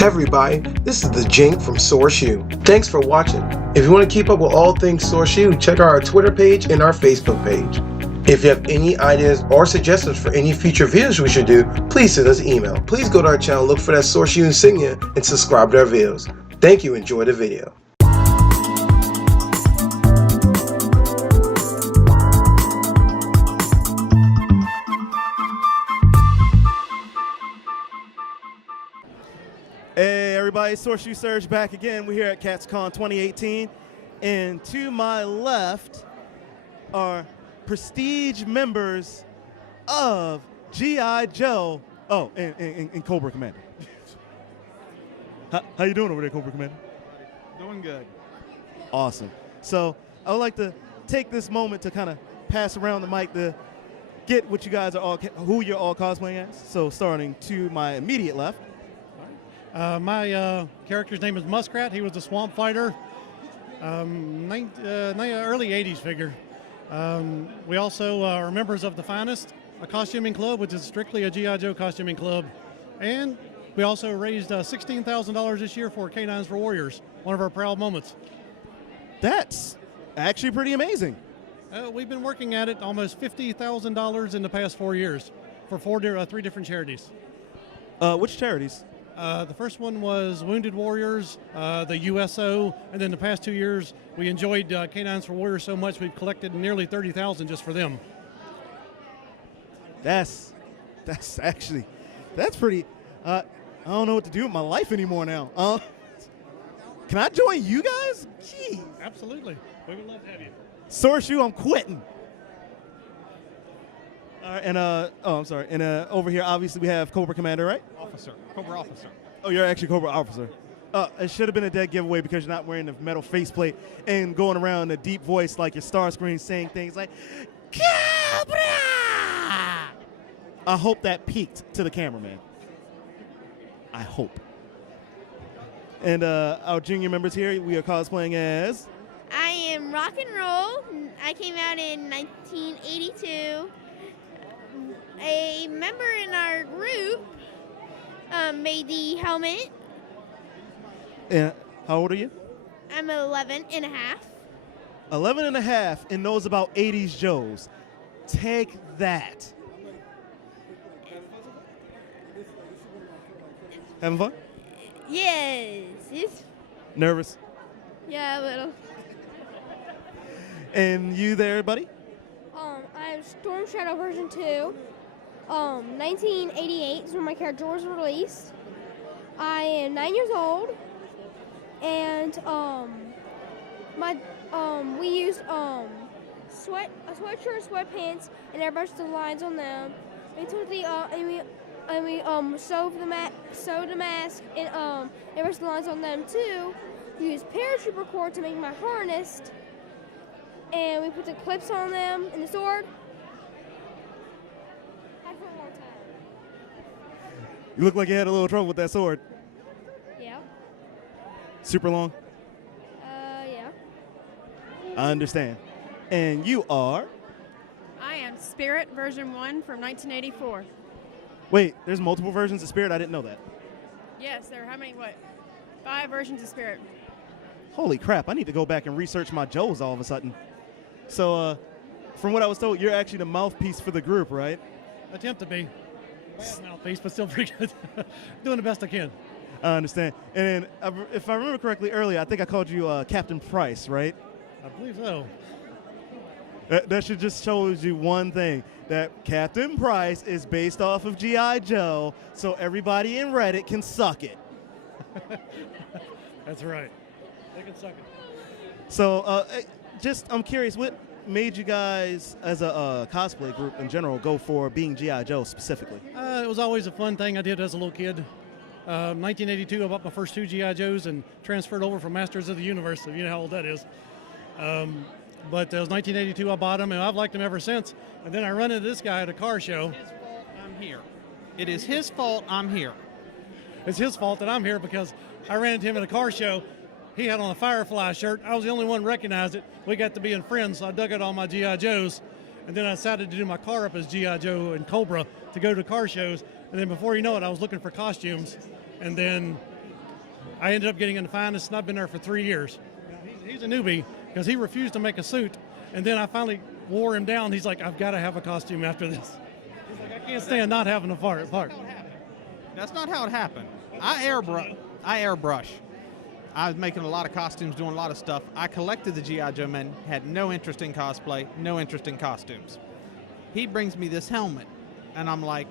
Hey everybody, this is the Jink from Source U. Thanks for watching. If you want to keep up with all things Source U, check out our Twitter page and our Facebook page. If you have any ideas or suggestions for any future videos we should do, please send us an email. Please go to our channel, look for that Source U insignia, and subscribe to our videos. Thank you, enjoy the video. Hey everybody, Source U Surge back again. We're here at Katsucon 2018, and to my left are prestige members of G.I. Joe. Oh, and Cobra Commander. How you doing over there, Cobra Commander? Doing good. Awesome. So I would like to take this moment to kind of pass around the mic to get what you guys are all, who you're all cosplaying as. So starting to my immediate left. My character's name is Muskrat. He was a swamp fighter, early 80s figure. We also are members of the Finest, a costuming club, which is strictly a G.I. Joe costuming club. And we also raised $16,000 this year for Canines for Warriors, one of our proud moments. That's actually pretty amazing. We've been working at it almost $50,000 in the past 4 years for three different charities. Which charities? The first one was Wounded Warriors, the USO, and then the past 2 years we enjoyed Canines for Warriors so much we've collected nearly $30,000 just for them. That's pretty. I don't know what to do with my life anymore now. Can I join you guys? Jeez. Absolutely, we would love to have you. Source U, I'm quitting. All right, and I'm sorry. And over here, obviously, we have Cobra Commander, right? Officer. Cobra Officer. Oh, you're actually Cobra Officer. It should have been a dead giveaway because you're not wearing the metal faceplate and going around in a deep voice like your star screen saying things like, Cobra! I hope that peaked to the cameraman. I hope. And our junior members here, we are cosplaying as... I am Rock and Roll. I came out in 1982. A member in our group made the helmet. And how old are you? I'm 11 and a half. 11 and a half and knows about 80s Joes. Take that. Having fun? Yes. Nervous? Yeah, a little. And you there, buddy? I'm Storm Shadow version 2. 1988 is when my character was released. I am 9 years old, and we used a sweatshirt, sweatpants, and airbrushed the lines on them. We took the and we sewed the mask and airbrushed the lines on them too. We used paratrooper cord to make my harness, and we put the clips on them and the sword. You look like you had a little trouble with that sword. Yeah. Super long? Yeah. I understand. And you are? I am Spirit version 1 from 1984. Wait, there's multiple versions of Spirit? I didn't know that. Yes, there are how many, 5 versions of Spirit. Holy crap, I need to go back and research my Joes all of a sudden. So, from what I was told, you're actually the mouthpiece for the group, right? Attempt to be. Mouthpiece, but still pretty good. Doing the best I can. I understand. And then, if I remember correctly earlier, I think I called you Captain Price, right? I believe so. That should just show you one thing, that Captain Price is based off of G.I. Joe, so everybody in Reddit can suck it. That's right. They can suck it. So, I'm curious, what made you guys, as a cosplay group in general, go for being G.I. Joe specifically? It was always a fun thing I did as a little kid. 1982, I bought my first 2 G.I. Joes and transferred over from Masters of the Universe, so you know how old that is. But it was 1982 I bought them, and I've liked them ever since. And then I run into this guy at a car show. His fault I'm here. It is his fault I'm here. It's his fault that I'm here because I ran into him at a car show. He had on a Firefly shirt. I was the only one who recognized it. We got to being friends, so I dug out all my G.I. Joes. And then I decided to do my car up as G.I. Joe and Cobra to go to car shows. And then before you know it, I was looking for costumes. And then I ended up getting in the finest, and I've been there for 3 years. Now, he's a newbie because he refused to make a suit, and then I finally wore him down. He's like, I've got to have a costume after this. He's like, I can't stand not having a part. That's not how it happened. I airbrush. I was making a lot of costumes, doing a lot of stuff. I collected the G.I. Joe men, had no interest in cosplay, no interest in costumes. He brings me this helmet, and I'm like,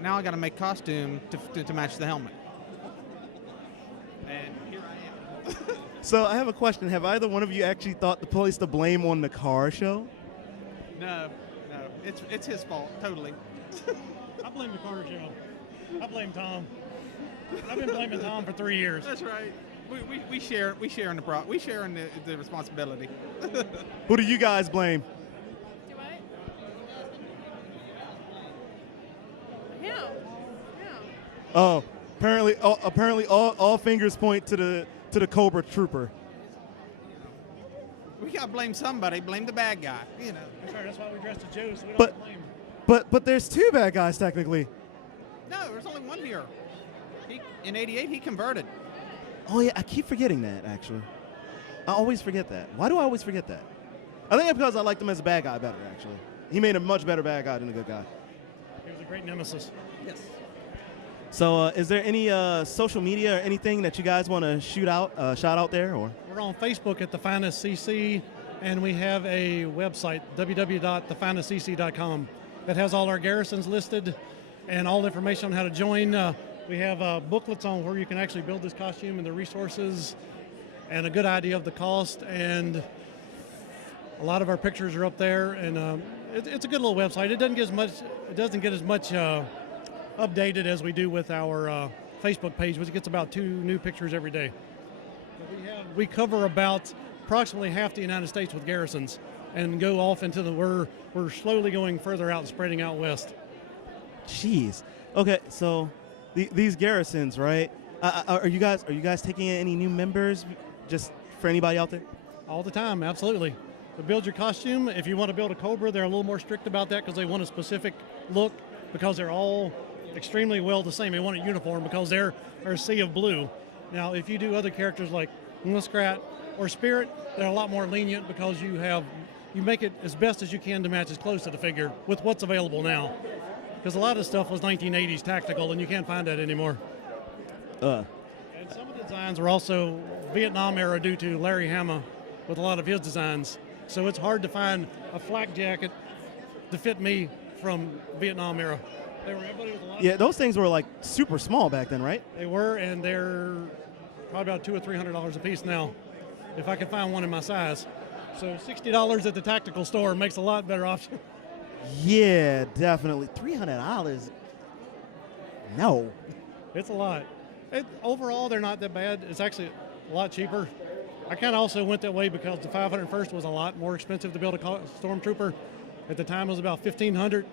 now I got to make costume to match the helmet. And here I am. So I have a question. Have either one of you actually thought to place the blame on the car show? No, it's his fault, totally. I blame the car show. I blame Tom. I've been blaming Tom for 3 years. That's right. We share in the responsibility. Who do you guys blame? Do what? Him. Oh, apparently all fingers point to the Cobra Trooper. We gotta blame somebody. Blame the bad guy. You know. That's right. That's why we dressed as Joe, so we don't But- blame him. But there's two bad guys technically. No, there's only one here. In '88, he converted. Oh yeah, I keep forgetting that actually. I always forget that. Why do I always forget that? I think it's because I liked him as a bad guy better actually. He made a much better bad guy than a good guy. He was a great nemesis. Yes. So is there any social media or anything that you guys want to shout out there or? We're on Facebook at The Finest CC, and we have a website, www.thefinestcc.com, that has all our garrisons listed and all the information on how to join. We have booklets on where you can actually build this costume and the resources and a good idea of the cost. And a lot of our pictures are up there, and it's a good little website. It doesn't get as much updated as we do with our Facebook page, which gets about 2 new pictures every day. But we cover about approximately half the United States with garrisons, and go off into we're slowly going further out and spreading out west. Jeez. Okay, so these garrisons, right? Are you guys taking in any new members? Just for anybody out there? All the time, absolutely. To build your costume, if you want to build a Cobra, they're a little more strict about that because they want a specific look, because they're all extremely well the same. They want a uniform because they're a sea of blue. Now, if you do other characters like Muskrat or Spirit, they're a lot more lenient because you make it as best as you can to match as close to the figure with what's available now. Because a lot of stuff was 1980s tactical, and you can't find that anymore. And some of the designs were also Vietnam era due to Larry Hama with a lot of his designs. So it's hard to find a flak jacket to fit me from Vietnam era. Yeah, those things were like super small back then, right? They were, and they're probably about $200 or $300 a piece now, if I can find one in my size. So $60 at the tactical store makes a lot better option. Yeah, definitely. $300? No. It's a lot. Overall, they're not that bad. It's actually a lot cheaper. I kind of also went that way because the 501st was a lot more expensive to build a stormtrooper. At the time, it was about $1,500.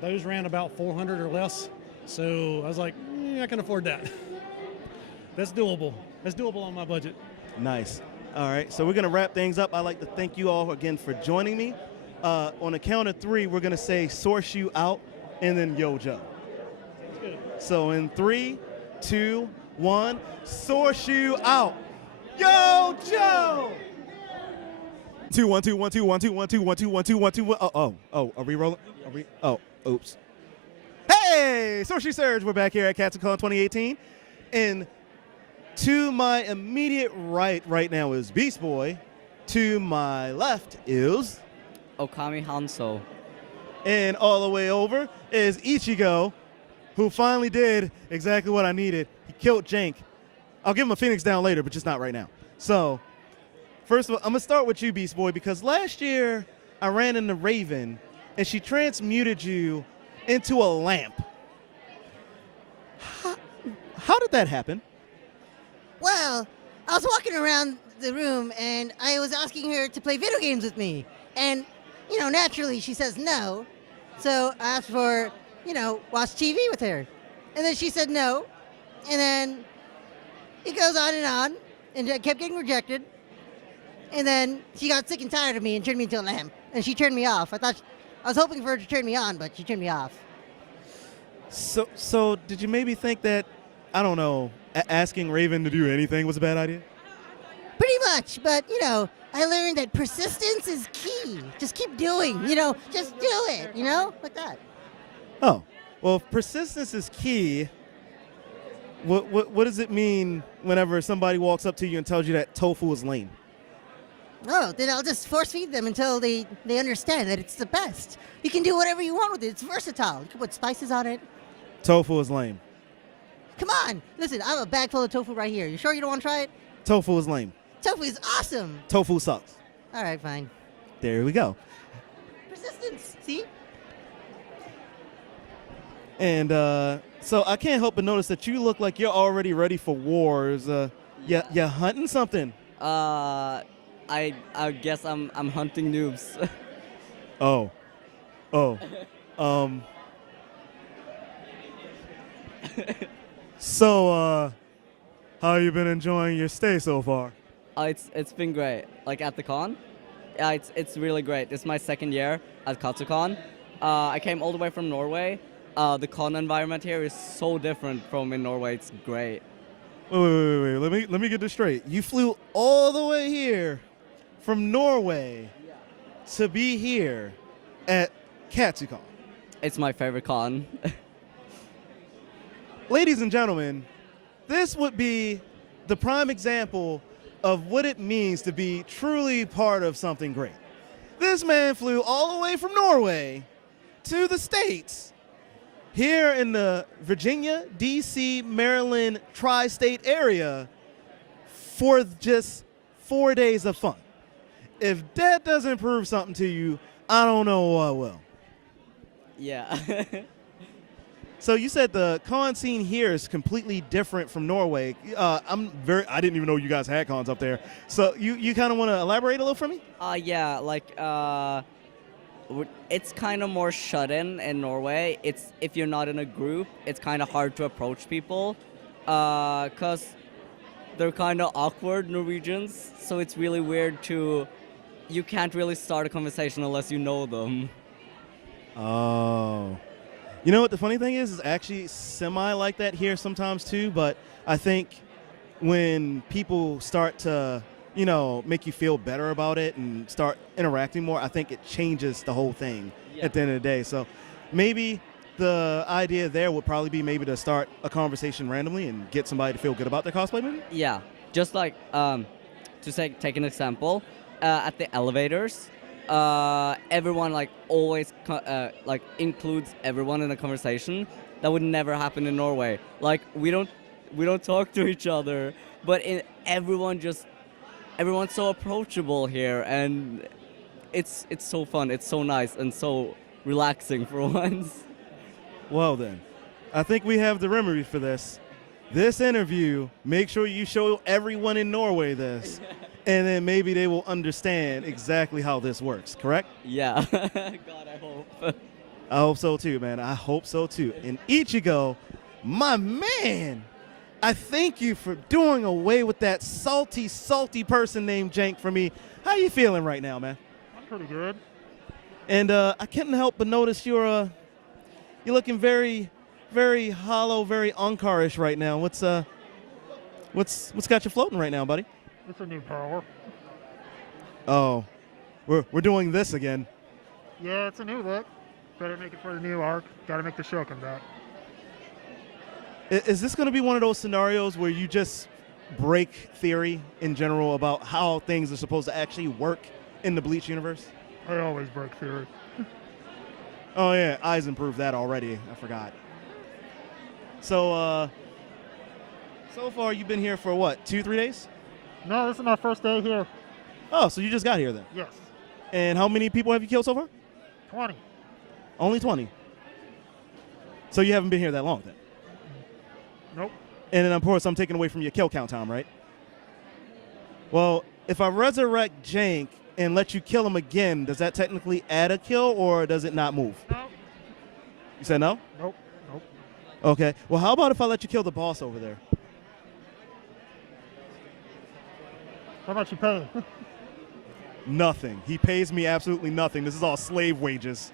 Those ran about $400 or less. So I was like, I can afford that. That's doable. That's doable on my budget. Nice. All right, so we're going to wrap things up. I'd like to thank you all again for joining me. On the count of 3, we're going to say Source You out and then Yo Joe. That's good. So in 3, 2, 1, Source You out. Yo Joe! 2 1 2 1 2 1 2 1 2 1 2 1 2 1 2 1. Oh, are we rolling? Are we? Oh, oops. Hey, Source Surge. We're back here at Katsucon 2018. And to my immediate right now is Beast Boy. To my left is Okami Hanso. And all the way over is Ichigo, who finally did exactly what I needed. He killed Jank. I'll give him a Phoenix down later, but just not right now. So, first of all, I'm going to start with you, Beast Boy, because last year I ran into Raven, and she transmuted you into a lamp. How did that happen? Well, I was walking around the room, and I was asking her to play video games with me. And, naturally, she says no. So I asked for, watch TV with her. And then she said no. And then it goes on, and I kept getting rejected. And then she got sick and tired of me and turned me into a lamp. And she turned me off. I was hoping for her to turn me on, but she turned me off. So did you maybe think that I don't know, asking Raven to do anything was a bad idea? Pretty much, but I learned that persistence is key. Just keep doing, just do it, like that. Oh, well, if persistence is key, what does it mean whenever somebody walks up to you and tells you that tofu is lame? Oh, then I'll just force feed them until they understand that it's the best. You can do whatever you want with it. It's versatile. You can put spices on it. Tofu is lame. Come on, listen, I have a bag full of tofu right here. You sure you don't want to try it? Tofu is lame. Tofu is awesome. Tofu sucks. All right, fine. There we go. Persistence, see? And so I can't help but notice that you look like you're already ready for wars. You hunting something? I guess I'm hunting noobs. Oh. So, how you been enjoying your stay so far? It's been great. Like at the con, yeah, it's really great. This is my second year at Katsucon. I came all the way from Norway. The con environment here is so different from in Norway. It's great. Wait. Let me get this straight. You flew all the way here from Norway to be here at Katsucon. It's my favorite con. Ladies and gentlemen, this would be the prime example of what it means to be truly part of something great. This man flew all the way from Norway to the States, here in the Virginia, D.C., Maryland, tri-state area for just 4 days of fun. If that doesn't prove something to you, I don't know what will. Yeah. So you said the con scene here is completely different from Norway. I didn't even know you guys had cons up there. So you kind of want to elaborate a little for me? Yeah, like it's kind of more shut in Norway. It's if you're not in a group, it's kind of hard to approach people, cause they're kind of awkward Norwegians. So it's really weird you can't really start a conversation unless you know them. Oh. You know what the funny thing is actually semi like that here sometimes too, but I think when people start to, make you feel better about it and start interacting more, I think it changes the whole thing at the end of the day. So maybe the idea there would probably be maybe to start a conversation randomly and get somebody to feel good about their cosplay maybe? Yeah, just like, take an example, at the elevators, everyone always includes everyone in a conversation. That would never happen in Norway. Like we don't talk to each other, but everyone's so approachable here, and it's so fun. It's so nice and so relaxing for once. Well then, I think we have the remedy for this. This interview, make sure you show everyone in Norway this. And then maybe they will understand exactly how this works, correct? Yeah. God, I hope. I hope so too, man. I hope so too. And Ichigo, my man, I thank you for doing away with that salty person named Jank for me. How you feeling right now, man? I'm pretty good. And I couldn't help but notice you're looking very, very hollow, very Ankarish right now. What's got you floating right now, buddy? It's a new power. Oh, we're doing this again. Yeah, it's a new look. Better make it for the new arc. Gotta make the show come back. Is this going to be one of those scenarios where you just break theory in general about how things are supposed to actually work in the Bleach universe? I always break theory. Oh yeah, Aizen proved that already. I forgot. So far you've been here for what, 2-3 days? No, this is my first day here. Oh, so you just got here then? Yes. And how many people have you killed so far? 20. Only 20? So you haven't been here that long then? Nope. And then of course I'm taking away from your kill count time, right? Well, if I resurrect Jank and let you kill him again, does that technically add a kill or does it not move? No. You said no? Nope. Okay. Well, how about if I let you kill the boss over there? How much you paying? Nothing. He pays me absolutely nothing. This is all slave wages.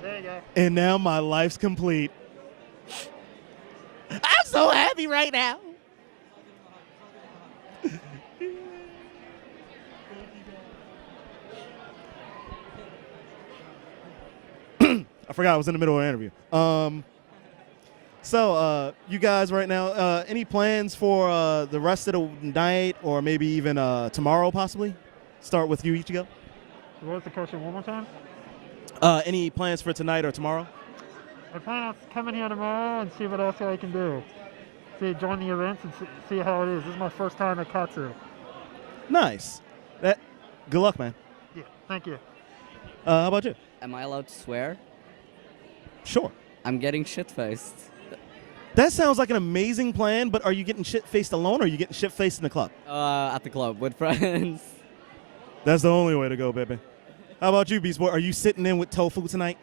There you And now my life's complete. I'm so happy right now. I forgot I was in the middle of an interview. So you guys right now, any plans for the rest of the night or maybe even tomorrow possibly? Start with you, Ichigo. What was the question one more time? Any plans for tonight or tomorrow? I plan on coming here tomorrow and see what else I can do. Join the events and see how it is. This is my first time at Katsu. Nice. Good luck, man. Yeah, thank you. How about you? Am I allowed to swear? Sure. I'm getting shit-faced. That sounds like an amazing plan, but are you getting shit-faced alone or are you getting shit-faced in the club? At the club with friends. That's the only way to go, baby. How about you, Beast Boy? Are you sitting in with Tofu tonight?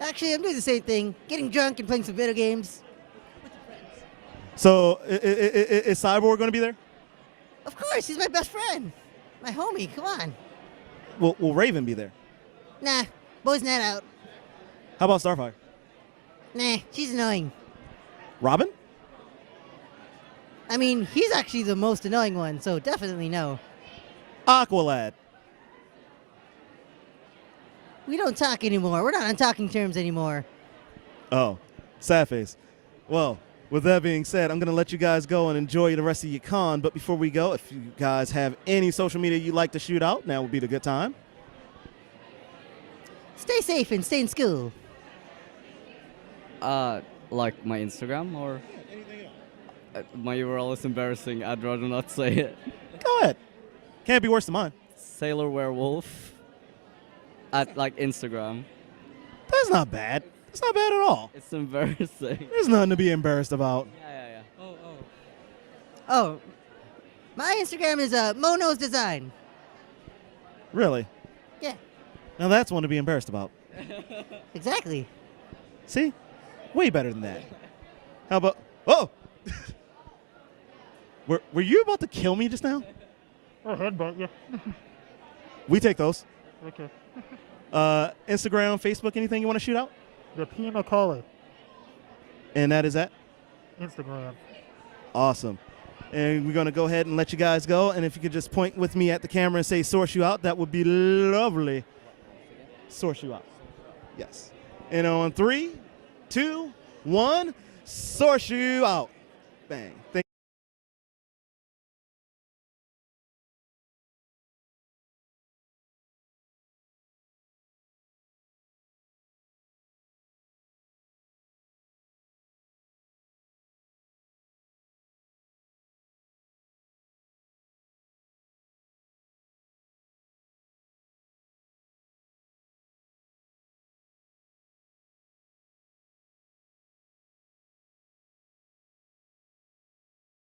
Actually, I'm doing the same thing. Getting drunk and playing some video games. So is Cyborg going to be there? Of course, he's my best friend. My homie, come on. Will Raven be there? Nah, boy's not out. How about Starfire? Nah, she's annoying. Robin? I mean, he's actually the most annoying one, so definitely no. Aqualad? We don't talk anymore. We're not on talking terms anymore. Oh, sad face. Well, with that being said, I'm going to let you guys go and enjoy the rest of your con. But before we go, if you guys have any social media you'd like to shoot out, now would be the good time. Stay safe and stay in school. Like my Instagram or? Anything else? My URL is embarrassing. I'd rather not say it. Go ahead. Can't be worse than mine. Sailor Werewolf. At like Instagram. That's not bad. It's not bad at all. It's embarrassing. There's nothing to be embarrassed about. Yeah. Oh, my Instagram is Mono's Design. Really? Yeah, Now that's one to be embarrassed about. exactly. See? Way better than that. How about... Oh! Were you about to kill me just now? Oh, headbutt, yeah. We take those. Okay. Instagram, Facebook, anything you want to shoot out? The P. Macaulay, And that is that? Instagram. Awesome. And we're going to go ahead and let you guys go. And if you could just point with me at the camera and say source you out, that would be lovely. Source you out. Yes. And on 3, 2, 1, source you out. Bang.